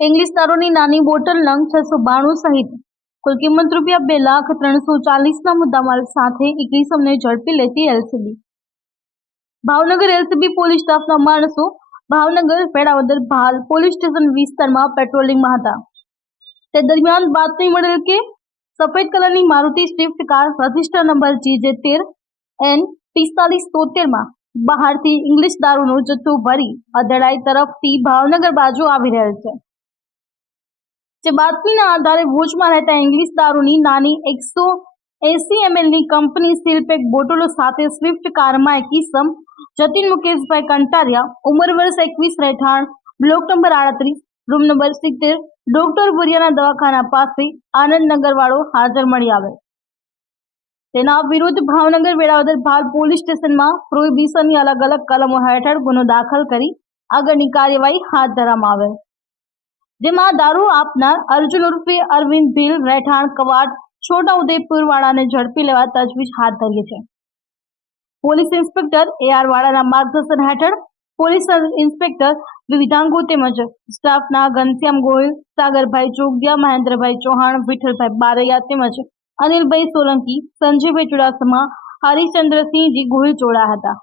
English દારૂની નાની bottle નંગ છસો બાણું સહિત કુલ કિંમત રૂપિયા બે લાખ ત્રણસો ચાલીસના મુદ્દામાલ સાથે ઇકલીસમને ઝડપી લેતી એલસીબી ભાવનગર એલસીબી પોલીસ સ્ટાફના માણસો ભાવનગર વેળાવદર ભાલ પોલીસ સ્ટેશન વિસ્તારમાં પેટ્રોલિંગમાં હતા. તે દરમિયાન બાતમી મળેલ કે સફેદ કલરની Maruti Swift car register number G તેર એન પિસ્તાલીસ તોતેરમાં બહારથી ઇંગ્લિશ દારૂનો જથ્થો ભરી અધડાઈ તરફથી ભાવનગર બાજુ આવી રહેલ છે. જે બાતમીના આધારે ભુજમાં રહેતા ઇંગ્લિશ દારૂની નાની એકસો એસી એમએલની કંપની સીલપેક બોટલો સાથે સ્વિફ્ટ કારમાં એક ઇસમ જતીન મુકેશભાઈ કંટારિયા, ઉંમર વર્ષ એકવીસ રહેઠાણ, બ્લોક નંબર આડત્રીસ, રૂમ નંબર સિત્તેર, ડોક્ટર ભુરિયાના દવાખાના પાસે આનંદનગર વાળો હાજર મળી આવે તેના વિરુદ્ધ ભાવનગર વેળાવદર ભાલ પોલીસ સ્ટેશનમાં પ્રોહિબિશનની અલગ અલગ કલમો હેઠળ ગુનો દાખલ કરી આગળની કાર્યવાહી હાથ ધરવામાં આવે. જેમાં દારૂ આપનાર અર્જુન ઉર્ફે અરવિંદ ભીલ, રહેઠાણ કવાટ છોટા ઉદયપુર વાળાને ઝડપી લેવા તજવીજ હાથ ધરી છે. પોલીસ ઇન્સ્પેક્ટર એ આર વાળાના માર્ગદર્શન હેઠળ પોલીસ ઇન્સ્પેક્ટર વિવિધાંગો તેમજ સ્ટાફના ઘનશ્યામ ગોહિલ, સાગરભાઈ જોગિયા મહેન્દ્રભાઈ ચૌહાણ, વિઠ્ઠલભાઈ બારૈયા તેમજ અનિલભાઈ સોલંકી, સંજયભાઈ ચુડાસમા હરિચંદ્રસિંહજી ગોહિલ જોડા હતા.